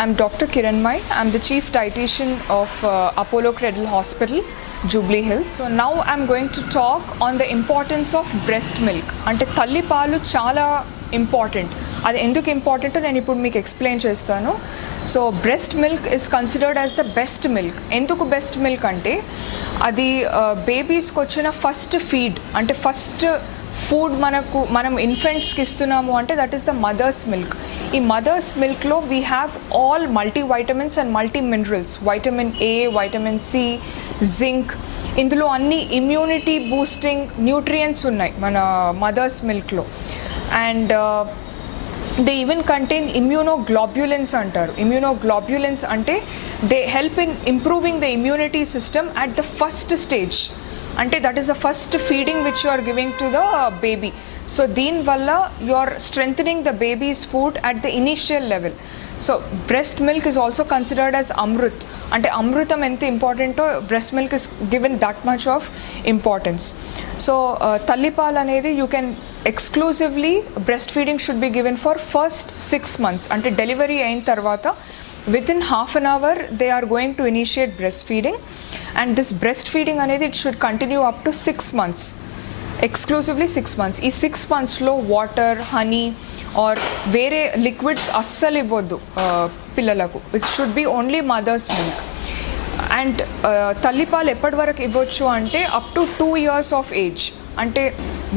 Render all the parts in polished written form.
I'm Dr. Kiranmai. I'm the Chief Dietitian of Apollo Cradle Hospital, Jubilee Hills. So now I'm going to talk on the importance of breast milk. Ante talli paalu chala important. అది ఎందుకు important నేను ఇప్పుడు మీకు explain చేస్తాను. So breast milk is considered as the best milk. ఎందుకు best milk అంటే అది బేబీస్కి వచ్చిన ఫస్ట్ ఫీడ్, అంటే ఫస్ట్ ఫుడ్ మనం ఇన్ఫెంట్స్కి ఇస్తున్నాము అంటే that is the mother's milk. ఈ మదర్స్ మిల్క్లో we have all multi vitamins and multi minerals, vitamin A, vitamin C, zinc. ఇందులో అన్ని ఇమ్యూనిటీ బూస్టింగ్ న్యూట్రియంట్స్ ఉన్నాయి మన మదర్స్ మిల్క్లో. And they even contain immunoglobulins antaru. Immunoglobulins ante they help in improving the immunity system at the first stage, ante that is the first feeding which you are giving to the baby. So deen valla you are strengthening the baby's food at the initial level. So breast milk is also considered as amrut, ante amrutam enta important, breast milk is given that much of importance. So tallipal anedi you can exclusively breastfeeding should be given for first 6 months. Ante delivery ayin tarvata within half an hour they are going to initiate breastfeeding, and this breastfeeding anedi it should continue up to 6 months, exclusively 6 months. Ee 6 months lo water, honey or vere liquids assalu ivvoddu pillalaku. It should be only mother's milk. And తల్లిపాలు ఎప్పటి వరకు ఇవ్వచ్చు అంటే up to 2 years of age, అంటే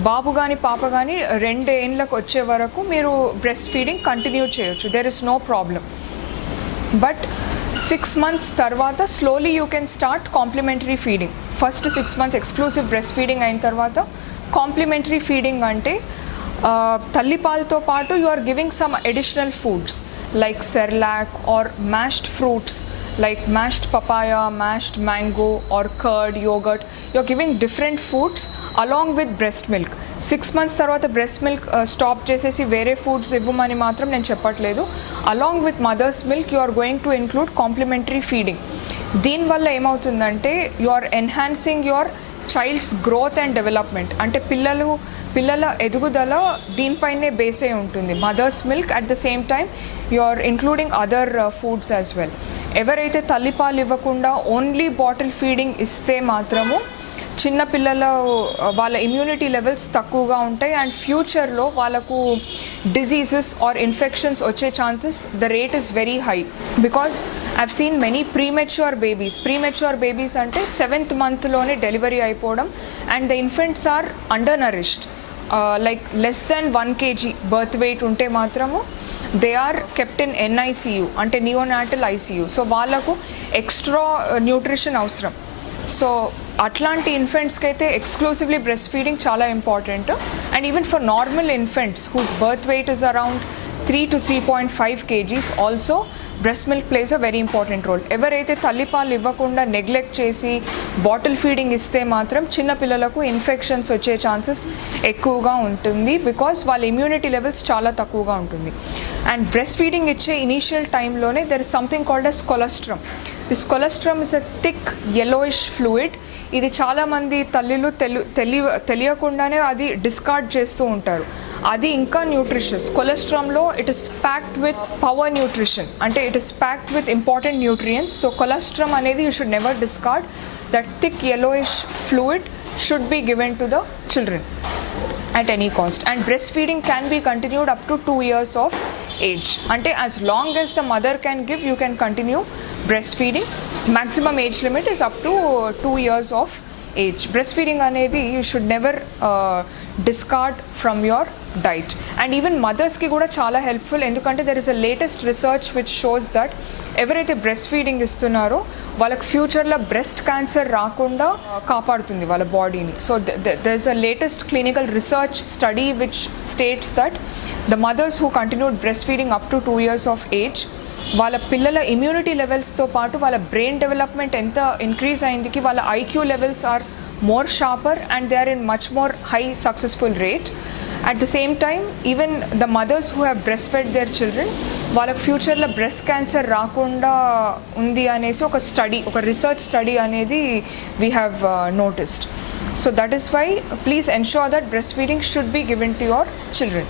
బాబు కానీ పాప కానీ 2 ఏళ్ళకి వచ్చే వరకు మీరు బ్రెస్ట్ ఫీడింగ్ కంటిన్యూ చేయొచ్చు. There is no problem. But 6 months తర్వాత slowly you can start complementary feeding. First 6 months exclusive breast feeding అయిన తర్వాత కాంప్లిమెంటరీ ఫీడింగ్ అంటే తల్లిపాలతో పాటు you are giving some additional foods like Cerelac or mashed fruits like mashed papaya, mashed mango or curd, yogurt. You're giving different foods along with breast milk. 6 months tarvata breast milk stop chesesi vere foods ivvumani matram nenu cheppatledu. Along with mother's milk you are going to include complementary feeding. Deen valla em avutundante you are enhancing your child's growth and development. అంటే పిల్లల ఎదుగుదల దీనిపైనే base అయి ఉంటుంది. Mother's milk at the same time you are including other foods as well. ఎవరైతే తల్లిపాలు ఇవ్వకుండా only bottle feeding ఇస్తే మాత్రము చిన్న పిల్లల వాళ్ళ ఇమ్యూనిటీ లెవెల్స్ తక్కువగా ఉంటాయి, అండ్ ఫ్యూచర్లో వాళ్ళకు డిజీజెస్ ఆర్ ఇన్ఫెక్షన్స్ వచ్చే chances the rate is very high. Because I've seen many premature babies అంటే 7th monthలోనే డెలివరీ అయిపోవడం, and the infants are undernourished, like less than 1 kg birth weight ఉంటే మాత్రము they are kept in NICU, అంటే neonatal ICU. So వాళ్ళకు extra nutrition అవసరం. So అట్లాంటి ఇన్ఫెంట్స్కి అయితే ఎక్స్క్లూసివ్లీ బ్రెస్ట్ ఫీడింగ్ చాలా important. And even for normal infants whose birth weight is around 3 to 3.5 kgs also breast milk plays a very important role. ఎవరైతే తల్లిపాలు ఇవ్వకుండా నెగ్లెక్ట్ చేసి బాటిల్ ఫీడింగ్ ఇస్తే మాత్రం చిన్న పిల్లలకు ఇన్ఫెక్షన్స్ వచ్చే ఛాన్సెస్ ఎక్కువగా ఉంటుంది, బికాస్ వాళ్ళ ఇమ్యూనిటీ లెవెల్స్ చాలా తక్కువగా ఉంటుంది. అండ్ బ్రెస్ట్ ఫీడింగ్ ఇచ్చే ఇనీషియల్ టైంలోనే there is something called as colostrum. This colostrum is a thick yellowish fluid. ఇది చాలామంది తల్లిలు తెలియకుండానే అది డిస్కార్డ్ చేస్తూ ఉంటారు. అది ఇంకా న్యూట్రిషియస్. కొలెస్ట్రామ్లో it is packed with power nutrition, అంటే it is packed with important nutrients. So colostrum అనేది you should never discard. That thick yellowish fluid should be given to the children at any cost. And breastfeeding can be continued up to 2 years of age. Ante as long as the mother can give, you can continue breastfeeding. Maximum age limit is up to 2 years of age. Breastfeeding anedi you should never discard from your diet. And even mothers ki kuda chala helpful, endukante there is a latest research which shows that ఎవరైతే breast feeding ఇస్తున్నారో వాళ్ళకి ఫ్యూచర్లో breast cancer రాకుండా కాపాడుతుంది వాళ్ళ బాడీని. So there is a latest clinical research study which states that the mothers who continued breast feeding up to 2 years of age వాళ్ళ పిల్లల ఇమ్యూనిటీ లెవెల్స్తో పాటు వాళ్ళ బ్రెయిన్ డెవలప్మెంట్ ఎంత ఇంక్రీజ్ అయిందికి వాళ్ళ IQ levels or more sharper and they are in much more high successful rate. At the same time, even the mothers who have breastfed their children, వాళ్ళకి ఫ్యూచర్లో బ్రెస్ట్ క్యాన్సర్ రాకుండా ఉంది అనేసి ఒక research study అనేది we have noticed. So that is why please ensure that breast feeding should be given to your children.